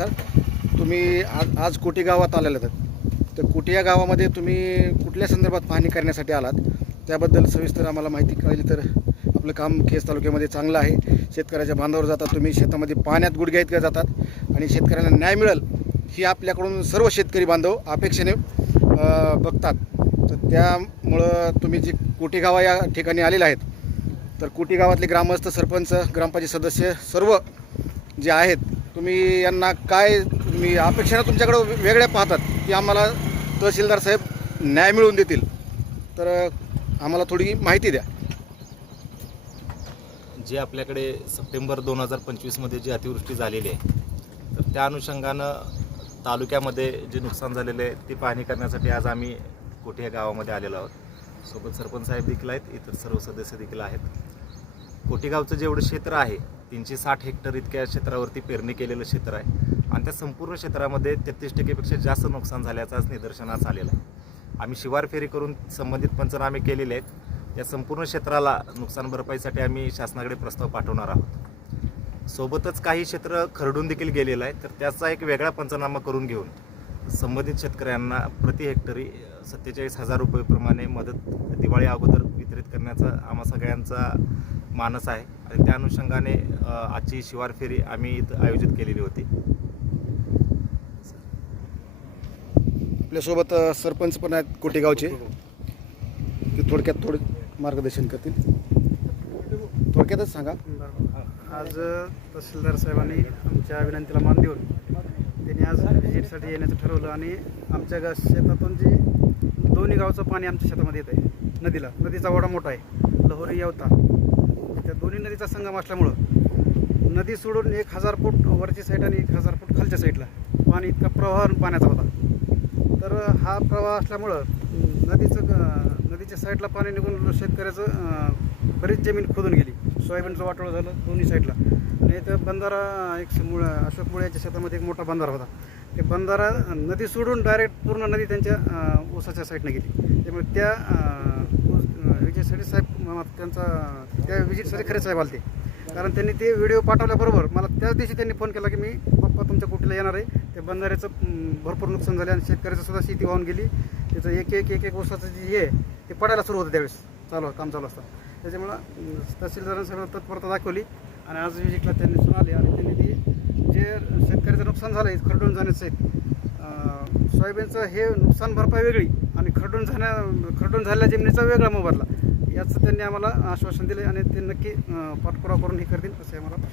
आज आज कोटी गावात आलेले आहेत. तर कोटी या गावामध्ये तुम्ही कुठल्या संदर्भात पाहणी करण्यासाठी आलात? त्याबद्दल सविस्तर आम्हाला माहिती कळली तर आपलं काम केस तालुक्यामध्ये चांगलं आहे. शेतकऱ्याच्या बांधावर जातात तुम्ही शेतामध्ये पाण्यात गुडघ्या इतक्या जातात? आणि शेतकऱ्यांना न्याय मिळेल ही आपल्याकडून सर्व शेतकरी बांधव अपेक्षेने बघतात. तर त्यामुळं तुम्ही जे कोटी गावा या ठिकाणी आलेले आहेत तर कोटी गावातले ग्रामस्थ सरपंच ग्रामपंचायत सदस्य सर्व जे आहेत तुम्ही यांना काय तुम्ही अपेक्षेनं तुमच्याकडं वे- वेगळ्या पाहतात की आम्हाला तहसीलदार साहेब न्याय मिळवून देतील. तर आम्हाला थोडी माहिती द्या. जे आपल्याकडे सप्टेंबर दोन हजार पंचवीसमध्ये जी अतिवृष्टी झालेली आहे तर त्या अनुषंगानं तालुक्यामध्ये जे नुकसान झालेलं आहे ती पाहणी करण्यासाठी आज आम्ही कोठी या गावामध्ये आलेलो आहोत. सोबत सरपंच साहेब देखील आहेत इतर सर्व सदस्य देखील आहेत. कोटीगावचं जेवढं क्षेत्र आहे तीनशे साठ हेक्टर इतक्या क्षेत्रावरती पेरणी केलेलं क्षेत्र आहे. आणि त्या संपूर्ण क्षेत्रामध्ये तेहतीस टक्केपेक्षा जास्त नुकसान झाल्याचाच निदर्शनास आलेलं आहे. आम्ही शिवार फेरी करून संबंधित पंचनामे केलेले आहेत. या संपूर्ण क्षेत्राला नुकसान भरपाईसाठी आम्ही शासनाकडे प्रस्ताव पाठवणार आहोत. सोबतच काही क्षेत्र खरडून देखील गेलेलं आहे तर त्याचा एक वेगळा पंचनामा करून घेऊन संबंधित शेतकऱ्यांना प्रति हेक्टरी सत्तेचाळीस हजार रुपयेप्रमाणे मदत दिवाळी अगोदर वितरित करण्याचा आम्हा सगळ्यांचा मानस आहे. आणि त्या अनुषंगाने आजची शिवार फेरी आम्ही इथं आयोजित केलेली होती. आपल्यासोबत सरपंच पण आहेत कोटेगावचे. ते थोडक्यात थोडं मार्गदर्शन करतील. थोडक्यातच सांगा. आज तहसीलदार साहेबांनी आमच्या विनंतीला मान देऊन त्यांनी आज व्हिजिटसाठी येण्याचं ठरवलं आणि आमच्या गा शेतातून जे दोन्ही गावचं पाणी आमच्या शेतामध्ये येत आहे नदीला. नदीचा ओढा मोठा आहे. लहोरी येवता. त्या दोन्ही नदीचा संगम असल्यामुळं नदी सोडून एक हजार फूट वरची साईड आणि एक हजार फूट खालच्या साईडला पाणी इतका प्रवाह पाण्याचा होता. तर हा प्रवाह असल्यामुळं नदीचं नदीच्या साईडला पाणी निघून शेतकऱ्याचं बरीच जमीन खोदून गेली. सोयाबीनचं वाटोळं झालं दोन्ही साईडला आणि इथं बंधारा एक मुळ अशोक मुळे यांच्या शेतामध्ये एक मोठा बंधारा होता. ते बंधारा नदी सोडून डायरेक्ट पूर्ण नदी त्यांच्या ऊसाच्या साईडनं गेली. त्यामुळे त्या विजयसाठी साहेब त्यांचा त्या विजिटसाठी खरे साहेब आलते. कारण त्यांनी ते व्हिडिओ पाठवल्याबरोबर मला त्याच दिवशी त्यांनी फोन केला की मी पप्पा तुमच्या कुठेला येणार आहे? ते बंधाऱ्याचं भरपूर नुकसान झालं आणि शेतकऱ्याचं सुद्धा शेती वाहून गेली. त्याचं एक एक एक एक वर्षाचं जे हे ते पडायला सुरू होतं त्यावेळेस. चालू काम चालू असतं. त्याच्यामुळं अं, तहसीलदारांनी सगळं तत्परता दाखवली आणि आज विजिटला त्यांनी सुन आणि त्यांनी ती जे शेतकऱ्याचं नुकसान झालं आहे खरडून जाण्याचं सोयाबीनचं हे नुकसान भरपाई वेगळी आणि खरडून झाल्या खरडून झालेल्या जमिनीचा वेगळा मोबदला. याचं त्यांनी आम्हाला आश्वासन दिले आणि ते नक्की अं, पाठपुरावा करून हे करतील असे आम्हाला